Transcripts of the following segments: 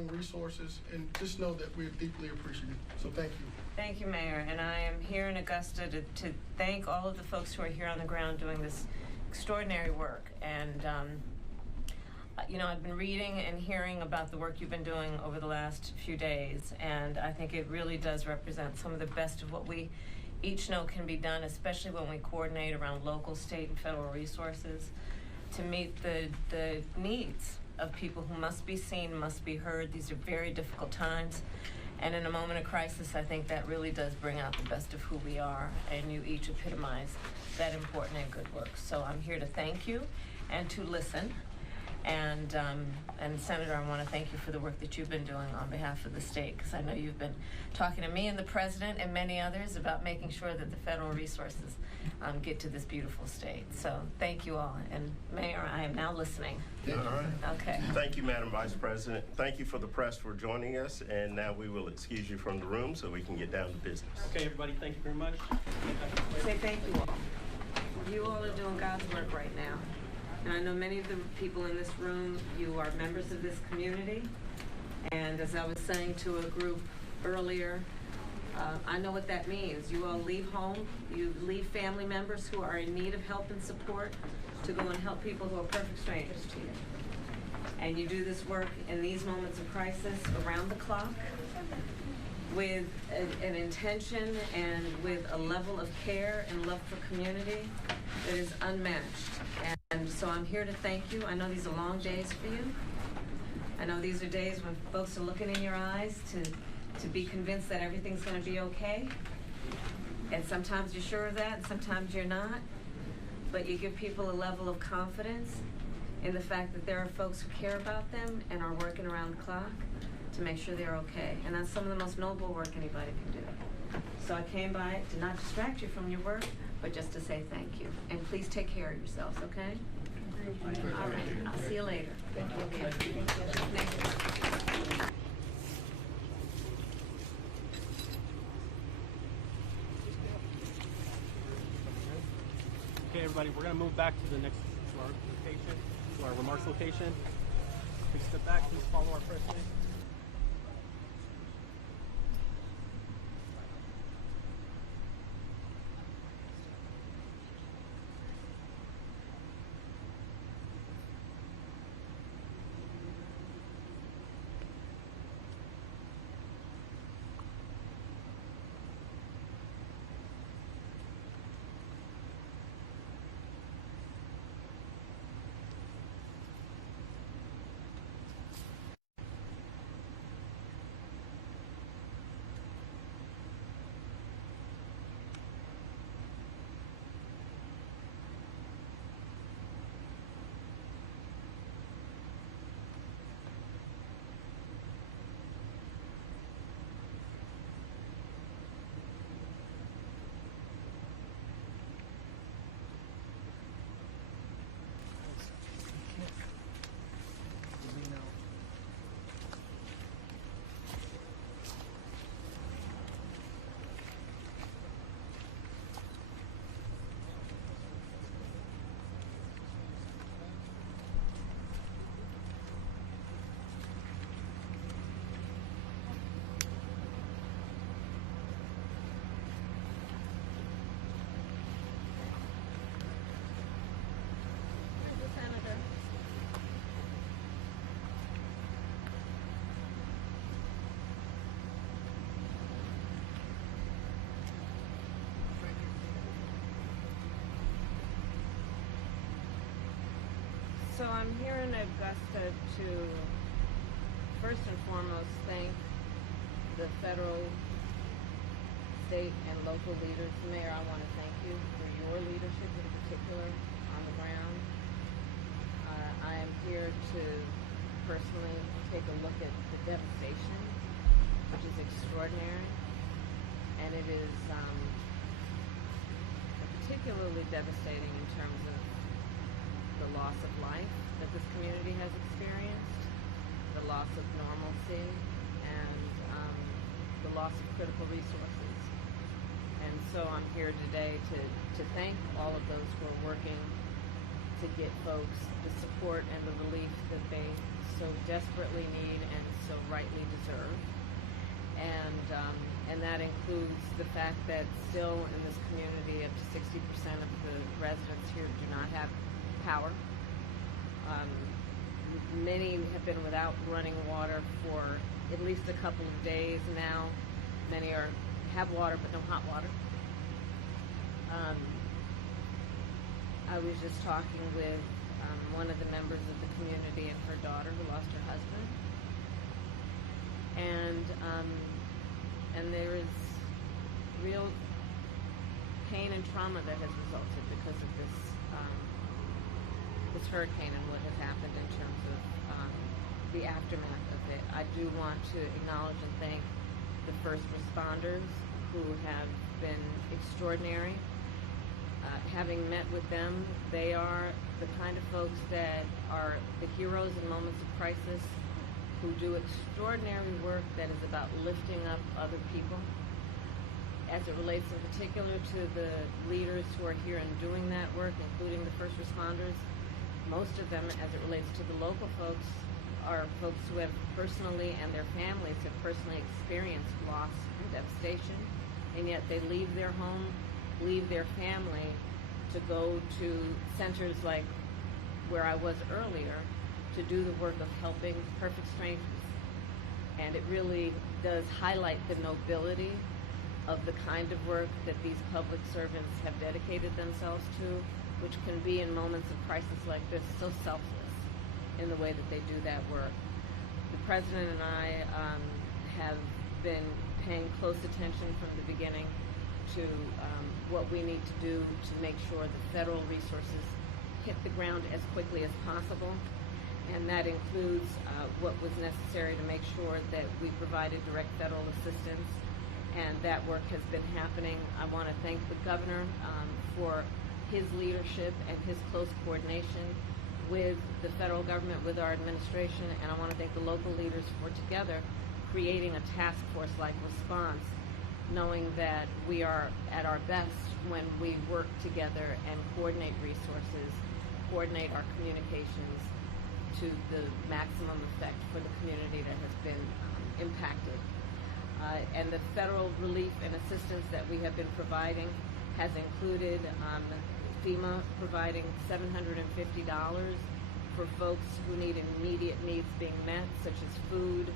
providing resources, and just know that we're deeply appreciative. So thank you. Thank you, Mayor. And I am here in Augusta to thank all of the folks who are here on the ground doing this extraordinary work. And you know, I've been reading and hearing about the work you've been doing over the last few days, and I think it really does represent some of the best of what we each know can be done, especially when we coordinate around local, state, and federal resources to meet the needs of people who must be seen, must be heard. These are very difficult times, and in a moment of crisis, I think that really does bring out the best of who we are, and you each epitomize that important and good work. So I'm here to thank you and to listen. And Senator, I want to thank you for the work that you've been doing on behalf of the state, because I know you've been talking to me and the President and many others about making sure that the federal resources get to this beautiful state. So thank you all. And Mayor, I am now listening. All right. Okay. Thank you, Madam Vice President. Thank you for the press for joining us. And now we will excuse you from the room so we can get down to business. Okay, everybody, thank you very much. Say thank you all. You all are doing God's work right now. And I know many of the people in this room, you are members of this community. And as I was saying to a group earlier, I know what that means. You all leave home, you leave family members who are in need of help and support to go and help people who are perfect strangers to you. And you do this work in these moments of crisis around the clock with an intention and with a level of care and love for community that is unmatched. And so I'm here to thank you. I know these are long days for you. I know these are days when folks are looking in your eyes to be convinced that everything's going to be okay. And sometimes you're sure of that, and sometimes you're not. But you give people a level of confidence in the fact that there are folks who care about them and are working around the clock to make sure they're okay. And that's some of the most noble work anybody can do. So I came by to not distract you from your work, but just to say thank you. And please take care of yourselves, okay? All right, I'll see you later. Thank you. Okay, everybody, we're going to move back to the next, to our location, to our remarks location. Please step back, please follow our president. So I'm here in Augusta to first and foremost thank the federal, state, and local leaders. Mayor, I want to thank you for your leadership in particular on the ground. I am here to personally take a look at the devastation, which is extraordinary, and it is particularly devastating in terms of the loss of life that this community has experienced, the loss of normalcy, and the loss of critical resources. And so I'm here today to thank all of those who are working to get folks the support and the relief that they so desperately need and so rightly deserve. And that includes the fact that still in this community, up to 60% of the residents here do not have power. Many have been without running water for at least a couple of days now. Many have water but no hot water. I was just talking with one of the members of the community and her daughter who lost her husband. And there is real pain and trauma that has resulted because of this hurricane and what has happened in terms of the aftermath of it. I do want to acknowledge and thank the first responders who have been extraordinary. Having met with them, they are the kind of folks that are the heroes in moments of crisis, who do extraordinary work that is about lifting up other people. As it relates in particular to the leaders who are here and doing that work, including the first responders, most of them, as it relates to the local folks, are folks who have personally, and their families have personally experienced loss and devastation, and yet they leave their home, leave their family to go to centers like where I was earlier to do the work of helping perfect strangers. And it really does highlight the nobility of the kind of work that these public servants have dedicated themselves to, which can be in moments of crisis like this so selfless in the way that they do that work. The President and I have been paying close attention from the beginning to what we need to do to make sure the federal resources hit the ground as quickly as possible. And that includes what was necessary to make sure that we provided direct federal assistance. And that work has been happening. I want to thank the governor for his leadership and his close coordination with the federal government, with our administration. And I want to thank the local leaders for together creating a task force-like response, knowing that we are at our best when we work together and coordinate resources, coordinate our communications to the maximum effect for the community that has been impacted. And the federal relief and assistance that we have been providing has included FEMA providing $750 for folks who need immediate needs being met, such as food,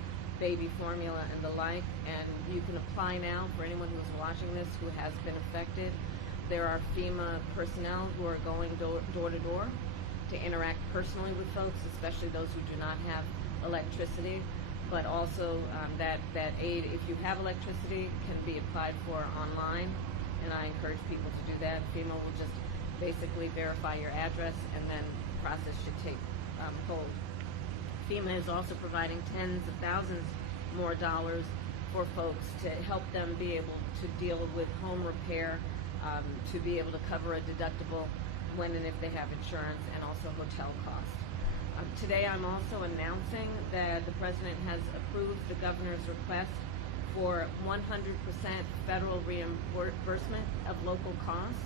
baby formula, and the like. And you can apply now for anyone who is watching this who has been affected. There are FEMA personnel who are going door to door to interact personally with folks, especially those who do not have electricity. But also that aid, if you have electricity, can be applied for online, and I encourage people to do that. FEMA will just basically verify your address, and then the process should take hold. FEMA is also providing tens of thousands more dollars for folks to help them be able to deal with home repair, to be able to cover a deductible when and if they have insurance, and also hotel costs. Today I'm also announcing that the President has approved the governor's request for 100% federal reimbursement of local costs.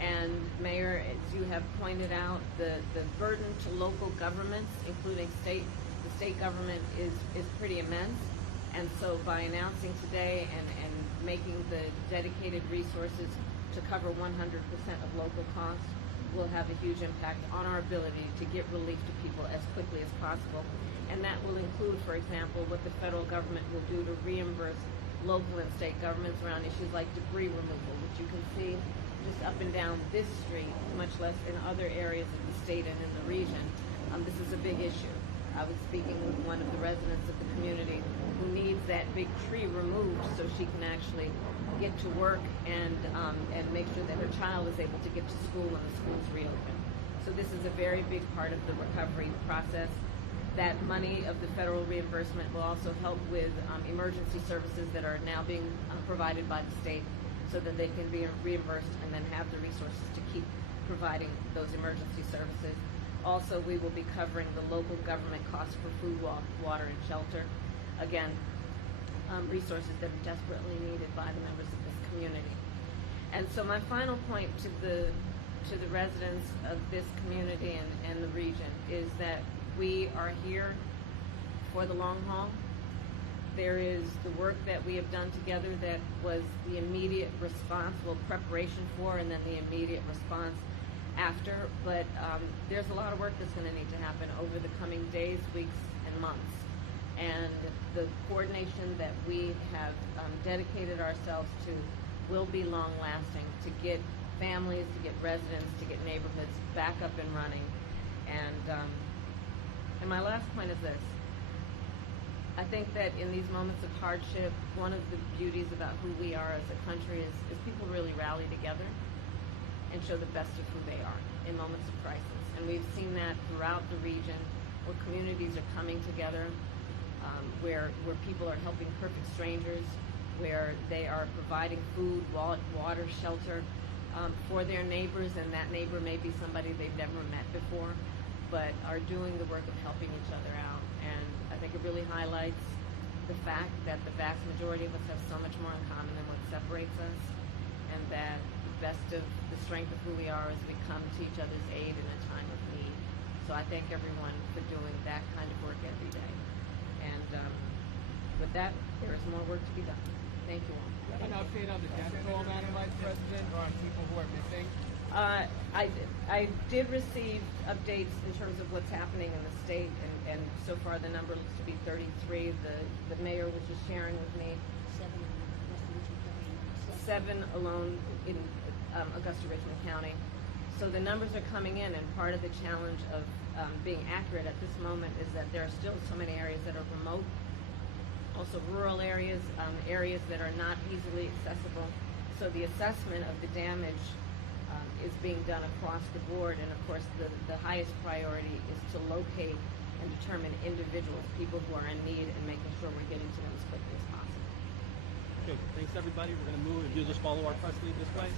And Mayor, as you have pointed out, the burden to local governments, including the state government, is pretty immense. And so by announcing today and making the dedicated resources to cover 100% of local costs, will have a huge impact on our ability to get relief to people as quickly as possible. And that will include, for example, what the federal government will do to reimburse local and state governments around issues like debris removal, which you can see just up and down this street, much less in other areas of the state and in the region. This is a big issue. I was speaking with one of the residents of the community who needs that big tree removed so she can actually get to work and make sure that her child is able to get to school when the schools reopen. So this is a very big part of the recovery process. That money of the federal reimbursement will also help with emergency services that are now being provided by the state, so that they can be reimbursed and then have the resources to keep providing those emergency services. Also, we will be covering the local government costs for food, water, and shelter. Again, resources that are desperately needed by the members of this community. And so my final point to the residents of this community and the region is that we are here for the long haul. There is the work that we have done together that was the immediate response, well, preparation for, and then the immediate response after. But there's a lot of work that's going to need to happen over the coming days, weeks, and months. And the coordination that we have dedicated ourselves to will be long-lasting to get families, to get residents, to get neighborhoods back up and running. And my last point is this. I think that in these moments of hardship, one of the beauties about who we are as a country is people really rally together and show the best of who they are in moments of crisis. And we've seen that throughout the region, where communities are coming together, where people are helping perfect strangers, where they are providing food, water, shelter for their neighbors, and that neighbor may be somebody they've never met before, but are doing the work of helping each other out. And I think it really highlights the fact that the vast majority of us have so much more in common than what separates us, and that the best of the strength of who we are is we come to each other's aid in a time of need. So I thank everyone for doing that kind of work every day. And with that, there is more work to be done. Thank you all. An update on the death toll, Madam Vice President, or on people who are missing? I did receive updates in terms of what's happening in the state, and so far the number looks to be 33. The mayor was just sharing with me 7 alone in Augusta Richmond County. So the numbers are coming in, and part of the challenge of being accurate at this moment is that there are still so many areas that are remote, also rural areas, areas that are not easily accessible. So the assessment of the damage is being done across the board, and of course the highest priority is to locate and determine individuals, people who are in need, and making sure we're getting to them as quickly as possible. Okay, thanks everybody. We're going to move. If you just follow our press lead this way.